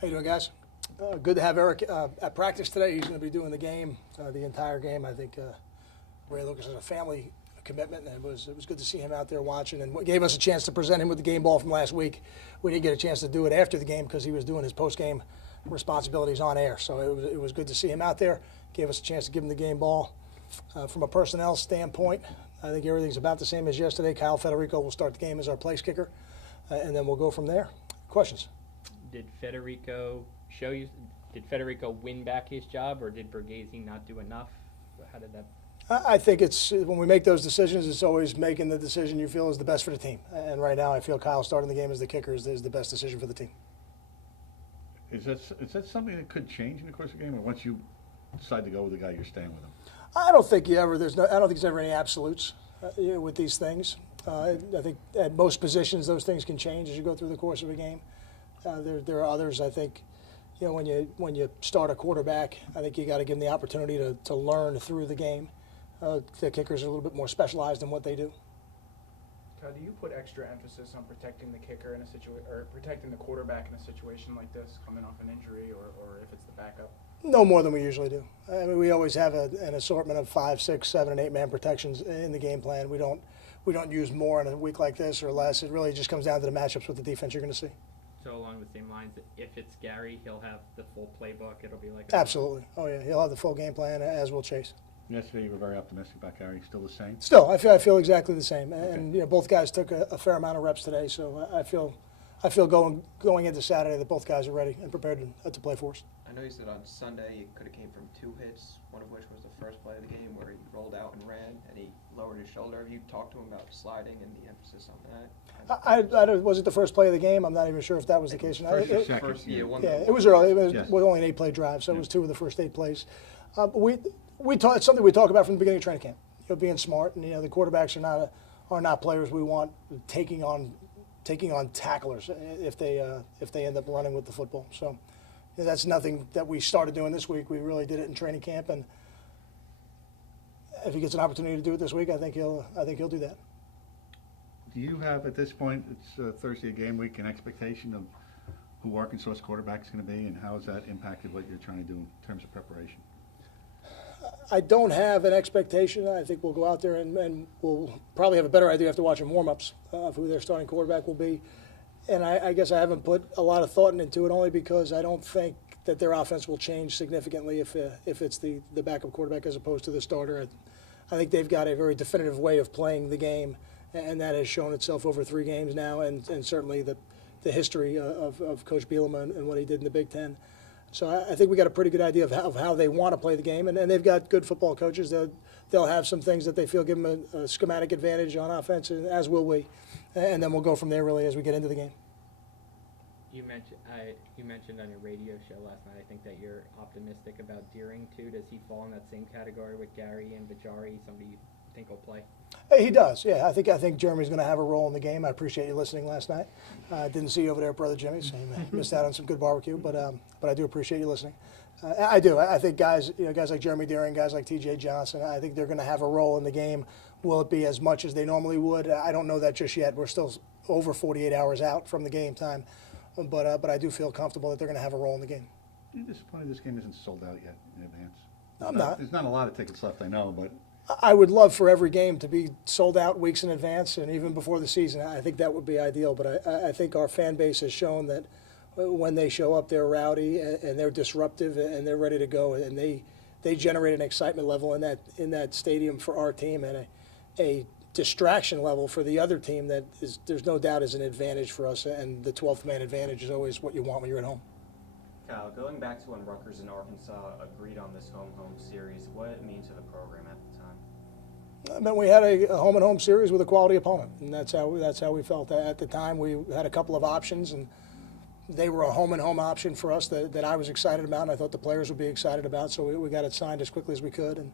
How you doing, guys? Good to have Eric at practice today. He's going to be doing the game, the entire game. I think Ray Lucas has a family commitment, and it was good to see him out there watching, and gave us a chance to present him with the game ball from last week. We didn't get a chance to do it after the game because he was doing his post-game responsibilities on air. So it was good to see him out there. Gave us a chance to give him the game ball. From a personnel standpoint, I think everything's about the same as yesterday. Kyle Federico will start the game as our place kicker, and then we'll go from there. Questions? Did Federico win back his job, or did Borghese not do enough? How did that? I think it's when we make those decisions, it's always making the decision you feel is the best for the team. And right now, I feel Kyle starting the game as the kicker is the best decision for the team. Is that something that could change in the course of the game, or once you decide to go with the guy, you're staying with him? I don't think I don't think there's ever any absolutes with these things. I think at most positions, those things can change as you go through the course of a game. There are others. I think, when you start a quarterback, I think you got to give them the opportunity to learn through the game. The kickers are a little bit more specialized in what they do. Todd, do you put extra emphasis on protecting the kicker in a situation, or protecting the quarterback in a situation like this, coming off an injury, or if it's the backup? No more than we usually do. I mean, we always have an assortment of 5, 6, 7, and 8 man protections in the game plan. We don't use more in a week like this or less. It really just comes down to the matchups with the defense you're going to see. So along the same lines, if it's Gary, he'll have the full playbook. It'll be like Absolutely. Oh yeah, he'll have the full game plan, as will Chase. Yesterday, you were very optimistic about Gary. Still the same? Still, I feel exactly the same. And both guys took a fair amount of reps today, so I feel going into Saturday that both guys are ready and prepared to play for us. I know you said on Sunday you could have came from 2 hits, one of which was the first play of the game where he rolled out and ran and he lowered his shoulder. Have you talked to him about sliding and the emphasis on that? Was it the first play of the game? I'm not even sure if that was the case. First or second? It was early. It was Yes. only an 8-play drive, so it was 2 of the first 8 plays. It's something we talk about from the beginning of training camp. Being smart, and the quarterbacks are not players we want taking on tacklers if they end up running with the football. So that's nothing that we started doing this week. We really did it in training camp, and if he gets an opportunity to do it this week, I think he'll do that. Do you have at this point, it's Thursday game week, an expectation of who Arkansas's quarterback is going to be, and how has that impacted what you're trying to do in terms of preparation? I don't have an expectation. I think we'll go out there and we'll probably have a better idea after watching warm-ups of who their starting quarterback will be. And I guess I haven't put a lot of thought into it only because I don't think that their offense will change significantly if it's the backup quarterback as opposed to the starter. I think they've got a very definitive way of playing the game, and that has shown itself over 3 games now, and certainly the history of Coach Bielema and what he did in the Big Ten. So I think we got a pretty good idea of how they want to play the game, and they've got good football coaches. They'll have some things that they feel give them a schematic advantage on offense, as will we, and then we'll go from there really as we get into the game. You mentioned on your radio show last night, I think, that you're optimistic about Deering too. Does he fall in that same category with Gary and Bajari, somebody you think will play? He does, yeah. I think Jeremy's going to have a role in the game. I appreciate you listening last night. Didn't see you over there at Brother Jimmy's. So you missed out on some good barbecue, but I do appreciate you listening. I do. I think guys like Jeremy Deering, guys like T.J. Johnson, I think they're going to have a role in the game. Will it be as much as they normally would? I don't know that just yet. We're still over 48 hours out from the game time, but I do feel comfortable that they're going to have a role in the game. Are you disappointed this game isn't sold out yet in advance? I'm not. There's not a lot of tickets left, I know, but I would love for every game to be sold out weeks in advance and even before the season. I think that would be ideal, but I think our fan base has shown that when they show up, they're rowdy and they're disruptive and they're ready to go, and they generate an excitement level in that stadium for our team and a distraction level for the other team that there's no doubt is an advantage for us, and the 12th man advantage is always what you want when you're at home. Kyle, going back to when Rutgers and Arkansas agreed on this home-home series, what did it mean to the program at the time? I mean, we had a home-and-home series with a quality opponent, and that's how we felt. At the time, we had a couple of options, and they were a home-and-home option for us that I was excited about, and I thought the players would be excited about, so we got it signed as quickly as we could.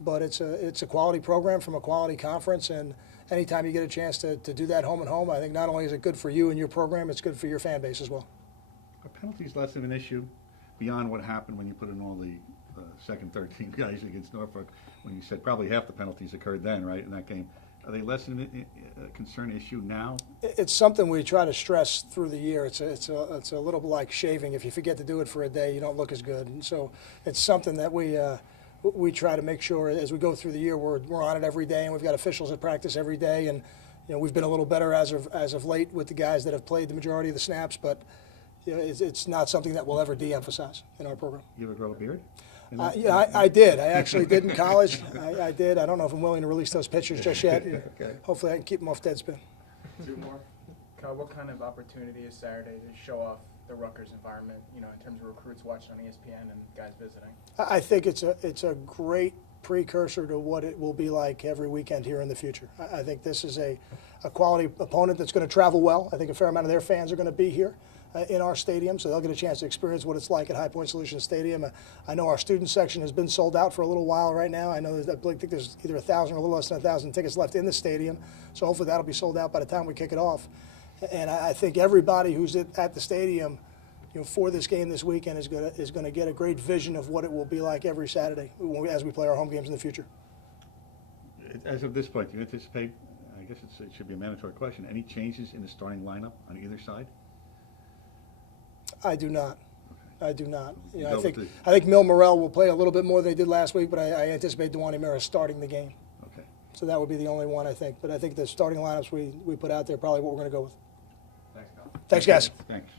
But it's a quality program from a quality conference, and anytime you get a chance to do that home-and-home, I think not only is it good for you and your program, it's good for your fan base as well. are penalties less of an issue beyond what happened when you put in all the second, third team guys against Norfolk, when you said probably half the penalties occurred then, right, in that game? Are they less of a concern issue now? It's something we try to stress through the year. It's a little like shaving. If you forget to do it for a day, you don't look as good. And so it's something that we try to make sure as we go through the year we're on it every day, and we've got officials at practice every day. And we've been a little better as of late with the guys that have played the majority of the snaps, but it's not something that we'll ever de-emphasize in our program. You ever grow a beard? Yeah, I did. I actually did in college. I did. I don't know if I'm willing to release those pictures just yet. Okay. Hopefully I can keep them off Deadspin. Two more. Kyle, what kind of opportunity is Saturday to show off the Rutgers environment, in terms of recruits watching on ESPN and guys visiting? I think it's a great precursor to what it will be like every weekend here in the future. I think this is a quality opponent that's going to travel well. I think a fair amount of their fans are going to be here in our stadium, so they'll get a chance to experience what it's like at High Point Solutions Stadium. I know our student section has been sold out for a little while right now. I know I think there's either 1,000 or a little less than 1,000 tickets left in the stadium, so hopefully that'll be sold out by the time we kick it off. And I think everybody who's at the stadium for this game this weekend is going to get a great vision of what it will be like every Saturday as we play our home games in the future. As of this point, do you anticipate, I guess it should be a mandatory question, any changes in the starting lineup on either side? I do not. I do not. You I go think with I think Mil Morel will play a little bit more than they did last week, but I anticipate Dewani Mira starting the game. Okay. So that would be the only one, I think. But I think the starting lineups we put out there probably what we're going to go with. Thanks, Kyle. Thanks, guys. Thanks.